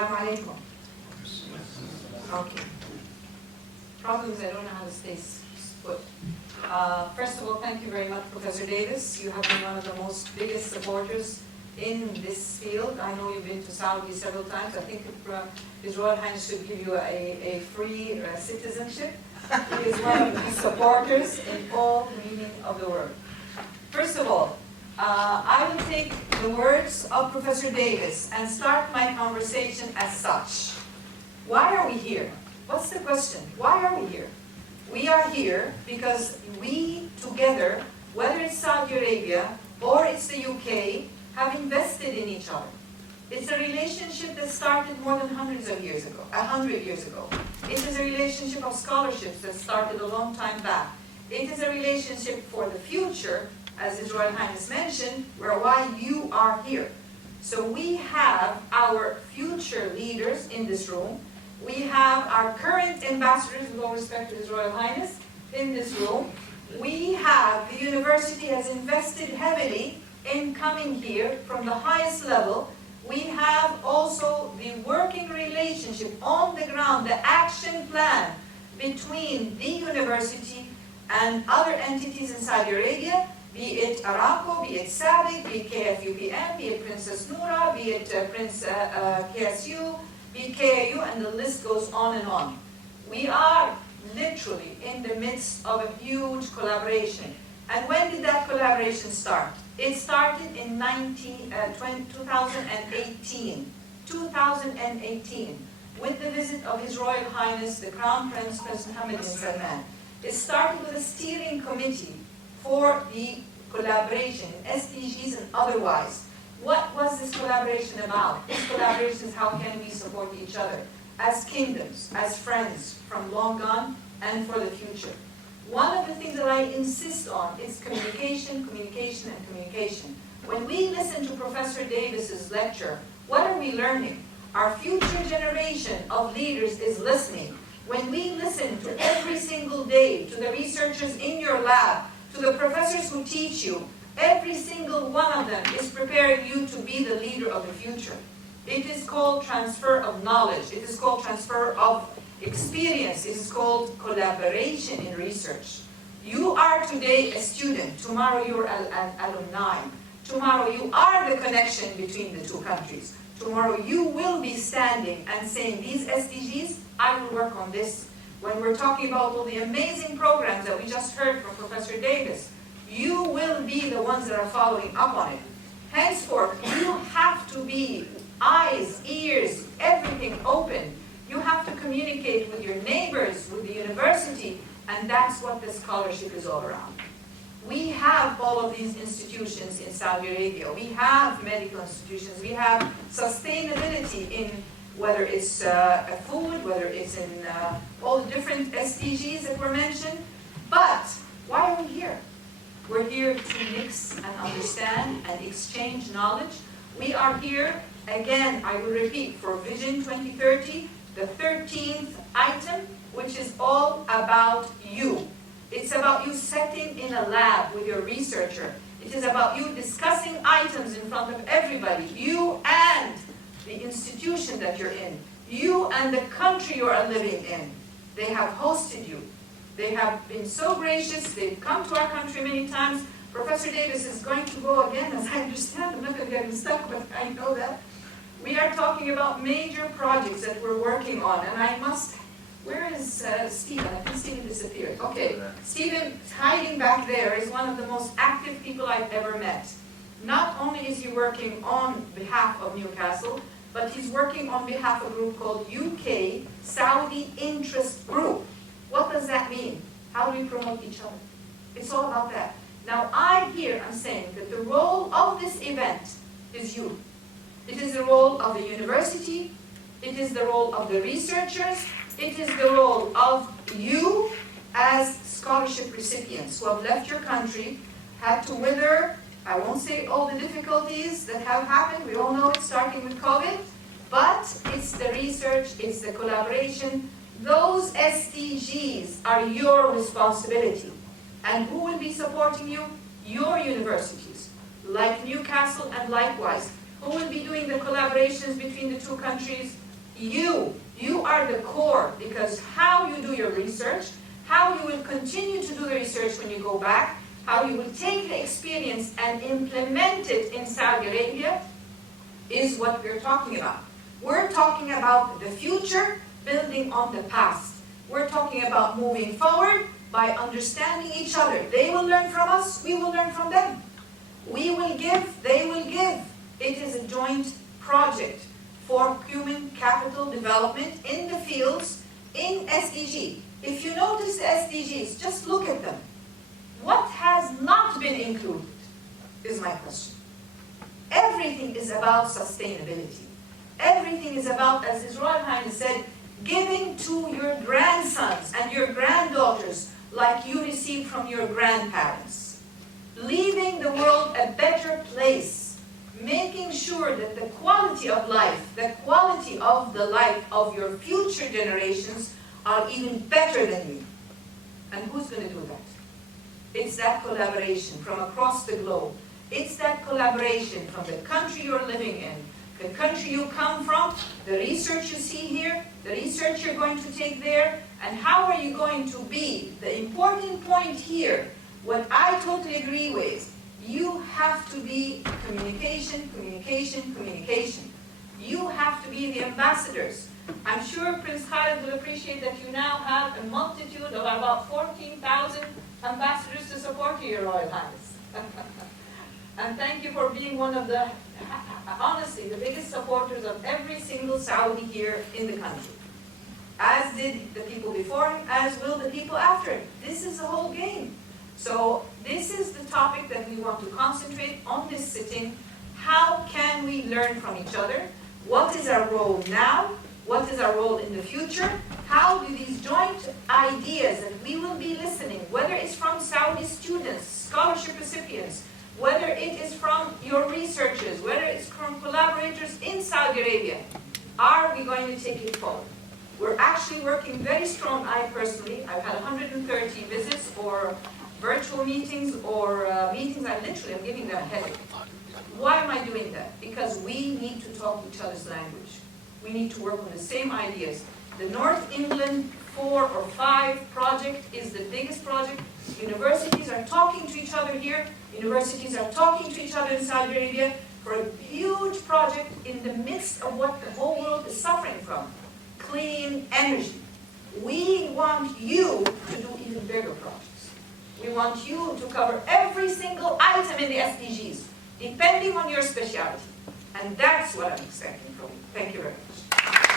Assalamu alaikum. Okay. Problems, I don't know how to stay put. First of all, thank you very much, Professor Davis. You have been one of the most biggest supporters in this field. I know you've been to Saudi several times. I think His Royal Highness should give you a free citizenship. He is one of the supporters in all meaning of the word. First of all, I will take the words of Professor Davis and start my conversation as such. Why are we here? What's the question? Why are we here? We are here because we together, whether it's Saudi Arabia or it's the UK, have invested in each other. It's a relationship that started more than 100 years ago. It is a relationship of scholarships that started a long time back. It is a relationship for the future, as His Royal Highness mentioned, why you are here. So we have our future leaders in this room. We have our current ambassadors, with all respect to His Royal Highness, in this room. We have, the university has invested heavily in coming here from the highest level. We have also the working relationship on the ground, the action plan between the university and other entities in Saudi Arabia, be it Aramco, be it SABIC, be it KFUPM, be it Princess Noura, be it Prince KSU, be it KAU, and the list goes on and on. We are literally in the midst of a huge collaboration. And when did that collaboration start? It started in 2018. 2018, with the visit of His Royal Highness, the Crown Prince, Prince Mohammed bin Salman. It started with a steering committee for the collaboration, SDGs and otherwise. What was this collaboration about? This collaboration is how can we support each other as kingdoms, as friends from long gone and for the future. One of the things that I insist on is communication, communication, and communication. When we listen to Professor Davis's lecture, what are we learning? Our future generation of leaders is listening. When we listen to every single day, to the researchers in your lab, to the professors who teach you, every single one of them is preparing you to be the leader of the future. It is called transfer of knowledge. It is called transfer of experience. It is called collaboration in research. You are today a student. Tomorrow you're an alumni. Tomorrow you are the connection between the two countries. Tomorrow you will be standing and saying, these SDGs, I will work on this. When we're talking about all the amazing programs that we just heard from Professor Davis, you will be the ones that are following up on it. Henceforth, you have to be eyes, ears, everything open. You have to communicate with your neighbors, with the university, and that's what the scholarship is all around. We have all of these institutions in Saudi Arabia. We have medical institutions. We have sustainability in whether it's food, whether it's in all the different SDGs that were mentioned. But why are we here? We're here to mix and understand and exchange knowledge. We are here, again, I will repeat, for Vision 2030, the 13th item, which is all about you. It's about you sitting in a lab with your researcher. It is about you discussing items in front of everybody, you and the institution that you're in, you and the country you are living in. They have hosted you. They have been so gracious. They've come to our country many times. Professor Davis is going to go again, as I understand. I'm not going to get him stuck, but I know that. We are talking about major projects that we're working on, and I must... Where is Stephen? I think Stephen disappeared. Okay, Stephen, hiding back there, is one of the most active people I've ever met. Not only is he working on behalf of Newcastle, but he's working on behalf of a group called UK Saudi Interest Group. What does that mean? How do we promote each other? It's all about that. Now, I'm saying that the role of this event is you. It is the role of the university. It is the role of the researchers. It is the role of you as scholarship recipients who have left your country, had to wither, I won't say all the difficulties that have happened. We all know it's starting with COVID. But it's the research, it's the collaboration. Those SDGs are your responsibility. And who will be supporting you? Your universities, like Newcastle and likewise. Who will be doing the collaborations between the two countries? You are the core, because how you do your research, how you will continue to do the research when you go back, how you will take the experience and implement it in Saudi Arabia is what we're talking about. We're talking about the future building on the past. We're talking about moving forward by understanding each other. They will learn from us, we will learn from them. We will give, they will give. It is a joint project for human capital development in the fields in SDG. If you notice the SDGs, just look at them. What has not been included is my question. Everything is about sustainability. Everything is about, as His Royal Highness said, giving to your grandsons and your granddaughters like you received from your grandparents. Leaving the world a better place. Making sure that the quality of life, the quality of the life of your future generations are even better than you. And who's going to do that? It's that collaboration from across the globe. It's that collaboration from the country you're living in, the country you come from, the research you see here, the research you're going to take there, and how are you going to be. The important point here, what I totally agree with, you have to be communication, communication, communication. You have to be the ambassadors. I'm sure Prince Khalid will appreciate that you now have a multitude of about 14,000 ambassadors to support you, Your Royal Highness. And thank you for being one of the, honestly, the biggest supporters of every single Saudi here in the country. As did the people before him, as will the people after him. This is the whole game. So this is the topic that we want to concentrate on this sitting. How can we learn from each other? What is our role now? What is our role in the future? How do these joint ideas that we will be listening, whether it's from Saudi students, scholarship recipients, whether it is from your researchers, whether it's from collaborators in Saudi Arabia, are we going to take it forward? We're actually working very strong. I personally, I've had 130 visits or virtual meetings or meetings. I literally am giving them a headache. Why am I doing that? Because we need to talk each other's language. We need to work on the same ideas. The North England 4 or 5 project is the biggest project. Universities are talking to each other here. Universities are talking to each other in Saudi Arabia for a huge project in the midst of what the whole world is suffering from. Clean energy. We want you to do even bigger projects. We want you to cover every single item in the SDGs, depending on your specialty. And that's what I'm expecting from you. Thank you very much.